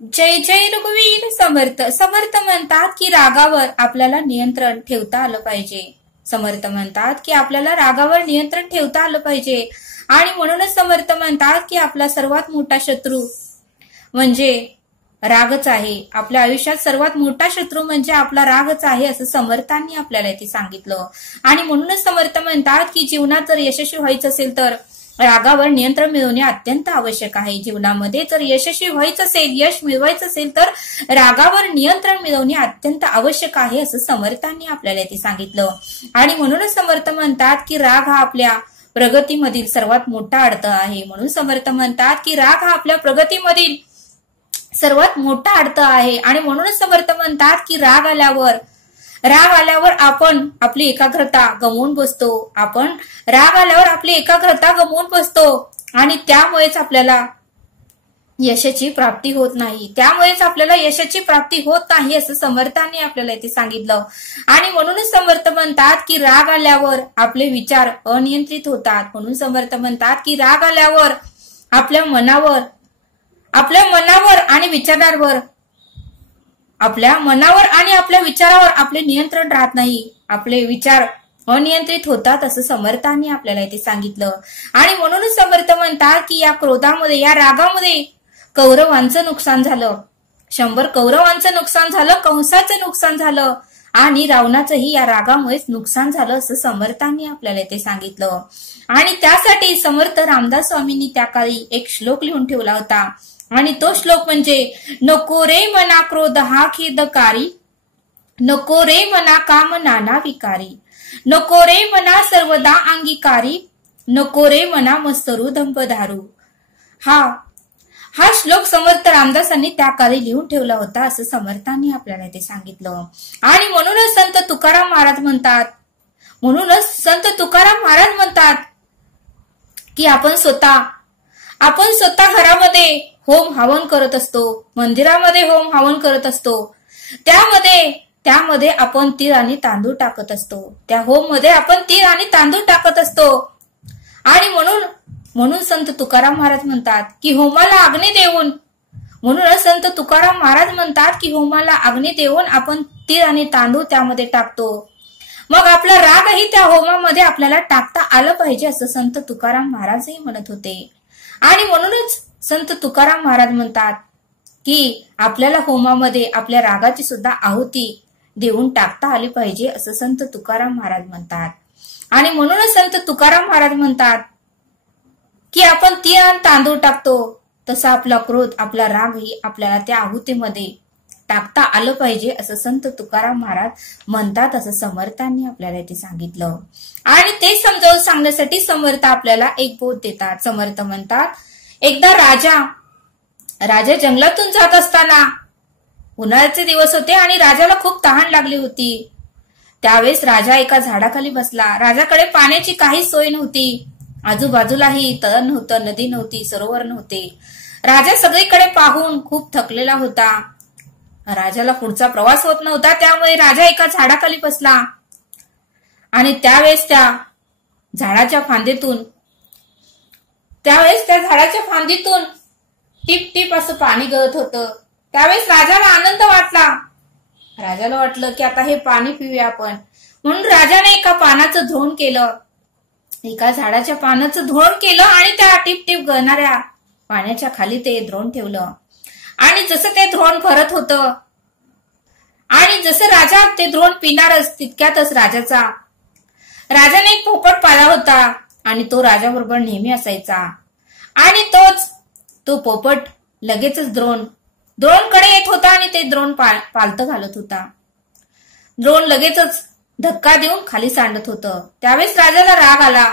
जय जय रघुवीर समर्थ. समर्थ म्हणतात की रागावर आपल्याला नियंत्रण ठेवता आलं पाहिजे. समर्थ म्हणतात की आपल्याला रागावर नियंत्रण ठेवता आलं पाहिजे. आणि म्हणूनच समर्थ म्हणतात की आपला सर्वात मोठा शत्रू म्हणजे रागच आहे. आपल्या आयुष्यात सर्वात मोठा शत्रू म्हणजे आपला रागच आहे असं समर्थांनी आपल्याला इथे सांगितलं. आणि म्हणूनच समर्थ म्हणतात की जीवनात जर यशस्वी व्हायचं असेल तर रागावर नियंत्रण मिळवणे अत्यंत आवश्यक आहे. जीवनामध्ये जर यशस्वी व्हायचं असेल, यश मिळवायचं असेल तर रागावर नियंत्रण मिळवणे अत्यंत आवश्यक आहे असं समर्थांनी आपल्याला इथे सांगितलं. आणि म्हणूनच समर्थ म्हणतात की राग हा आपल्या प्रगतीमधील सर्वात मोठा अडथळा आहे. म्हणून समर्थ म्हणतात की राग हा आपल्या प्रगतीमधील सर्वात मोठा अडथळा आहे. आणि म्हणूनच समर्थ म्हणतात की राग आल्यावर आपण आपली एकाग्रता गमावून बसतो. आपण राग आल्यावर आपली एकाग्रता गमावून बसतो आणि त्यामुळेच आपल्याला यशाची प्राप्ती होत नाही. त्यामुळेच आपल्याला यशाची प्राप्ती होत नाही असं समर्थांनी आपल्याला इथे सांगितलं. आणि म्हणूनच समर्थ म्हणतात की राग आल्यावर आपले विचार अनियंत्रित होतात. म्हणून समर्थ म्हणतात की राग आल्यावर आपल्या मनावर आणि विचारांवर आपल्या विचारावर आपले नियंत्रण राहत नाही. आपले विचार अनियंत्रित होतात असं समर्थांनी आपल्याला इथे सांगितलं. आणि म्हणूनच समर्थ म्हणतात की या क्रोधामध्ये, या रागामध्ये कौरवांचं नुकसान झालं. 100 कौरवांचं नुकसान झालं, कंसाचं नुकसान झालं आणि रावणाचंही या रागामुळेच नुकसान झालं असं समर्थांनी आपल्याला इथे सांगितलं. आणि त्यासाठी समर्थ रामदास स्वामींनी त्या काळी एक श्लोक लिहून ठेवला होता. आणि तो श्लोक म्हणजे नको रे मना क्रोध हा खेदकारी, नको रे मना काम नाना विकारी, नको रे मना सर्वदा अंगीकारी, नको रे मना मस्तरू धंपधारू. हा श्लोक समर्थ रामदासांनी त्या काळी लिहून ठेवला होता असं समर्थांनी आपल्याला ते सांगितलं. आणि म्हणूनच संत तुकाराम महाराज म्हणतात की आपण स्वतः घरामध्ये होम हवन करत असतो, मंदिरामध्ये होम हवन करत असतो. त्यामध्ये आपण तीळ आणि तांदूळ टाकत असतो. त्या होम मध्ये आपण तीळ आणि तांदूळ टाकत असतो. आणि म्हणून संत तुकाराम महाराज म्हणतात की होमाला अग्नी देऊन आपण तीळ आणि तांदूळ त्यामध्ये टाकतो. मग आपला रागही त्या होमामध्ये आपल्याला टाकता आलं पाहिजे असं संत तुकाराम महाराजही म्हणत होते. आणि म्हणूनच संत तुकाराम महाराज म्हणतात की आपल्याला होमामध्ये आपल्या रागाची सुद्धा आहुती देऊन टाकता आली पाहिजे असं संत तुकाराम महाराज म्हणतात. आणि म्हणूनच संत तुकाराम महाराज म्हणतात की आपण तीळ आणि तांदूळ टाकतो तसा आपला क्रोध, आपला रागही आपल्याला त्या आहुतीमध्ये टाकता आलं पाहिजे असं संत तुकाराम महाराज म्हणतात असं समर्थांनी आपल्याला इथे सांगितलं. आणि ते समजावून सांगण्यासाठी समर्थ आपल्याला एक बोध देतात. समर्थ म्हणतात एकदा राजा जंगलातून जात असताना उन्हाळ्याचे दिवस होते आणि राजाला खूप तहान लागली होती. त्यावेळेस राजा एका झाडाखाली बसला. राजाकडे पाण्याची काही सोय नव्हती. आजूबाजूलाही तळ नव्हतं, नदी नव्हती, सरोवर नव्हते. राजा सगळीकडे पाहून खूप थकलेला होता. राजाला पुढचा प्रवास होत नव्हता. त्यामुळे राजा एका झाडाखाली बसला आणि त्यावेळेस त्या झाडाच्या फांदीतून टिप टिप असं पाणी गळत होतं. त्यावेळेस राजाला आनंद वाटला. राजाला वाटलं की आता हे पाणी पिऊया आपण. म्हणून राजाने एका पानाचं धोण केलं, एका झाडाच्या पानाचं धोण केलं आणि त्या टिप टिप गळणाऱ्या पाण्याच्या खाली ते द्रोण ठेवलं. आणि जसं ते द्रोण भरत होतं आणि जसं राजा ते द्रोण पिणारच तितक्यातच राजाने एक पोपट पाळला होता आणि तो राजाबरोबर नेहमी असायचा. आणि तो पोपट लगेचच द्रोणकडे येत होता आणि ते द्रोण पालतं घालत होता. द्रोण लगेचच धक्का देऊन खाली सांडत होतं. त्यावेळेस राजाला राग आला,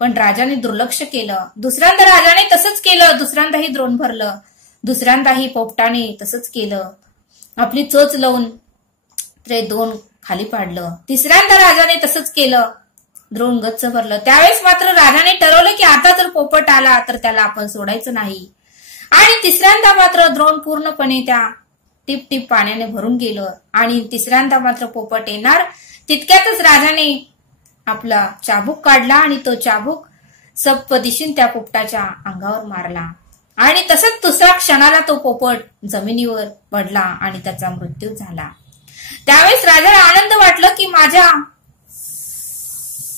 पण राजाने दुर्लक्ष केलं. दुसऱ्यांदा राजाने तसंच केलं. दुसऱ्यांदाही द्रोण भरलं. दुसऱ्यांदाही पोपटाने तसंच केलं. आपली चोच लावून ते द्रोण खाली पाडलं. तिसऱ्यांदा राजाने तसंच केलं. द्रोण गच्च भरलं. त्यावेळेस मात्र राजाने ठरवलं की आता जर पोपट आला तर त्याला आपण सोडायचं नाही. आणि तिसऱ्यांदा मात्र द्रोण पूर्णपणे त्या टिप टिप पाण्याने भरून गेलं. आणि तिसऱ्यांदा मात्र पोपट येणार तितक्यातच राजाने आपला चाबूक काढला आणि तो चाबूक सप्प दिशेने त्या पोपटाच्या अंगावर मारला. आणि तसंच दुसऱ्या क्षणाला तो पोपट जमिनीवर पडला आणि त्याचा मृत्यू झाला। त्यावेळेस राजाला आनंद वाटला की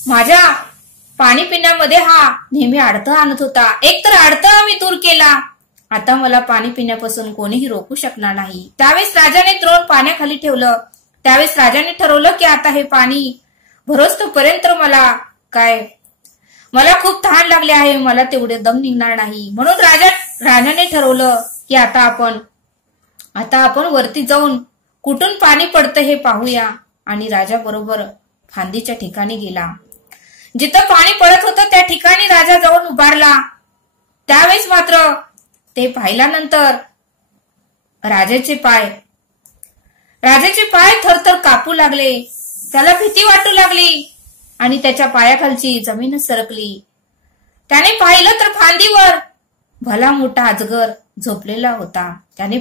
माझ्या पाणी पिण्यामध्ये हा नेहमी अडथळा आणत होता, एकतर अडथळा मी दूर केला, आता मला पाणी पिण्यापासून कोणीही रोखू शकणार नाही। त्यावेळेस राजाने द्रोण पाण्याखाली ठेवलं। त्यावेळेस राजाने ठरवलं की आता हे पाणी भरोस्तोपर्यंत मला खूप तहान लागले आहे, मला तेवढे दम निघणार नाही। म्हणून राजाने ठरवलं की आता आपण वरती जाऊन कुठून पाणी पडतं हे पाहूया। आणि राजा बरोबर फांदीच्या ठिकाणी गेला। जिथं पाणी पडत होतं त्या ठिकाणी राजा जाऊन उभारला। त्यावेळेस मात्र ते पाहिल्यानंतर राजाचे पाय थरथर कापू लागले, त्याला भीती वाटू लागली आणि त्याच्या पायाखालची जमीनच सरकली। त्याने पाहिलं तर फांदीवर भला मोठा अजगर झोपलेला होता। राजाने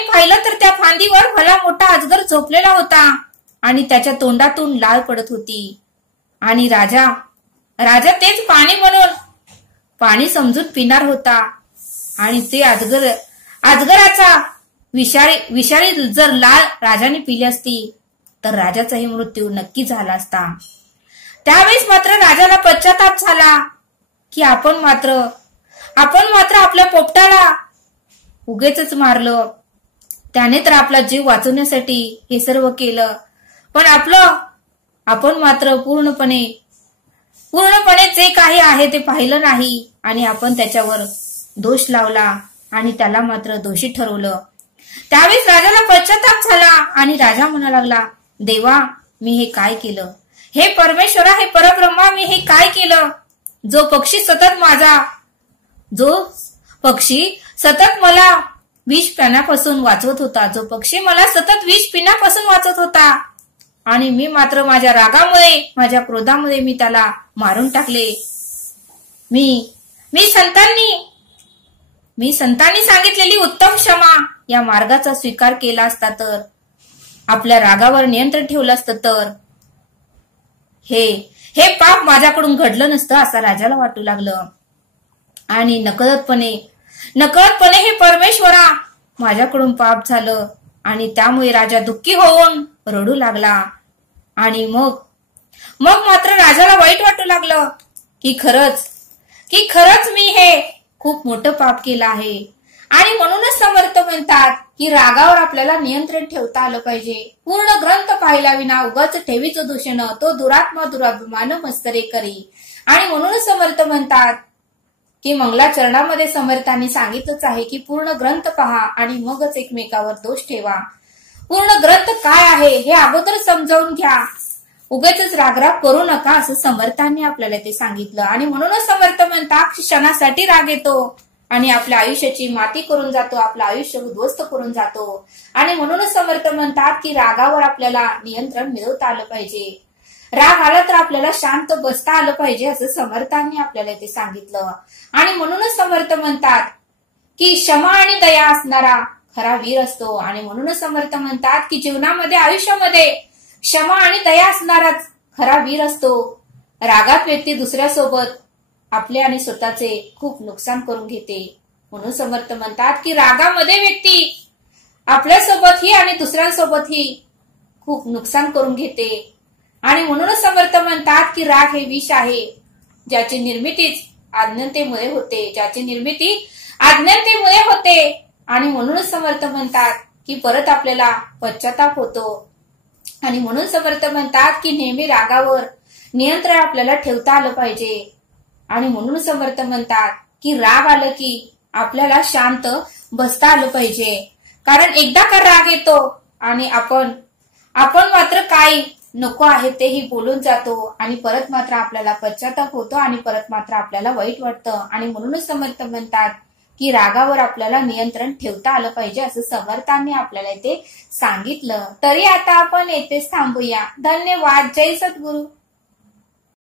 पाहिलं तर त्या फांदीवर भला मोठा अजगर झोपलेला होता आणि त्याच्या तोंडातून लाळ पडत होती। आणि राजा तेच पाणी म्हणून पाणी समजून पिणार होता। आणि ते अजगराचा विषारी जर लाळ राजाने पिली असती तर राजाचाही मृत्यू नक्की झाला असता। त्यावेळेस मात्र राजाला पश्चाताप झाला की आपण मात्र आपल्या पोपटाला उगेच मारलं, त्याने तर आपला जीव वाचवण्यासाठी हे सर्व केलं, पण आपण मात्र पूर्णपणे जे काही आहे ते पाहिलं नाही आणि आपण त्याच्यावर दोष लावला आणि त्याला मात्र दोषी ठरवलं। त्यावेळेस राजाला पश्चाताप झाला आणि राजा म्हणा लागला, देवा मी हे काय केलं, हे परमेश्वरा, हे परब्रह्मा, मी हे काय केलं? जो पक्षी सतत मला विष पिण्यापासून वाचवत होता, आणि मी मात्र माझ्या रागामुळे, माझ्या क्रोधामुळे मी त्याला मारून टाकले। मी संतांनी सांगितलेली उत्तम क्षमा या मार्गाचा स्वीकार केला असता तर, आपल्या रागावर नियंत्रण ठेवलं असतं तर हे पाप माझ्याकडून घडलं नसतं असं राजाला वाटू लागलं। आणि नकळतपणे हे परमेश्वरा माझ्याकडून पाप झालं आणि त्यामुळे राजा दुःखी होऊन रडू लागला। आणि मग मात्र राजाला वाईट वाटू लागलं की खरंच मी हे खूप मोठं पाप केलं आहे। आणि म्हणूनच समर्थ म्हणतात की रागावर आपल्याला नियंत्रण ठेवता आलं पाहिजे। पूर्ण ग्रंथ पाहिला विना उगाच ठेवीचं दूषण, तो दुरात्मा दुराभिमान मस्तरे करी। आणि म्हणूनच समर्थ म्हणतात की मंगलाचरणामध्ये समर्थांनी सांगितलंच आहे की पूर्ण ग्रंथ पहा आणि मगच एकमेकावर दोष ठेवा। पूर्ण ग्रंथ काय आहे हे अगोदर समजावून घ्या, उगाचच रागराग करू नका असं समर्थांनी आपल्याला ते सांगितलं। आणि म्हणूनच समर्थ म्हणतात क्षणासाठी राग येतो आणि आपल्या आयुष्याची माती करून जातो, आपलं आयुष्य उद्ध्वस्त करून जातो। आणि म्हणूनच समर्थ म्हणतात की रागावर आपल्याला नियंत्रण मिळवता आलं पाहिजे। राग आला तर आपल्याला शांत बसता आलं पाहिजे असं समर्थांनी आपल्याला ते सांगितलं। आणि म्हणूनच समर्थ म्हणतात की क्षमा आणि दया असणारा खरा वीर असतो। आणि म्हणूनच समर्थ म्हणतात की जीवनामध्ये, आयुष्यामध्ये क्षमा आणि दया असणाराच खरा वीर असतो। रागात व्यक्ती दुसऱ्यासोबत आपले आणि स्वतःचे खूप नुकसान करून घेते। म्हणून समर्थ म्हणतात की रागामध्ये व्यक्ती आपल्यासोबतही आणि दुसऱ्यांसोबतही खूप नुकसान करून घेते। आणि म्हणूनच समर्थ म्हणतात की राग हे विष आहे, ज्याची निर्मितीच अज्ञानतेमुळे होते। आणि म्हणूनच समर्थ म्हणतात की परत आपल्याला पश्चाताप होतो। आणि म्हणून समर्थ म्हणतात की नेहमी रागावर नियंत्रण आपल्याला ठेवता आलं पाहिजे। आणि म्हणून समर्थ म्हणतात की राग आलं की आपल्याला शांत बसता आलं पाहिजे, कारण एकदा का राग येतो आणि आपण मात्र काय नको आहे तेही बोलून जातो आणि परत मात्र आपल्याला पश्चाताप होतो आणि परत मात्र आपल्याला वाईट वाटतं। आणि म्हणूनच समर्थ म्हणतात की रागावर आपल्याला नियंत्रण ठेवता आलं पाहिजे असं समर्थांनी आपल्याला ते सांगितलं। तरी आता आपण येथेच थांबूया। धन्यवाद। जय सद्गुरू।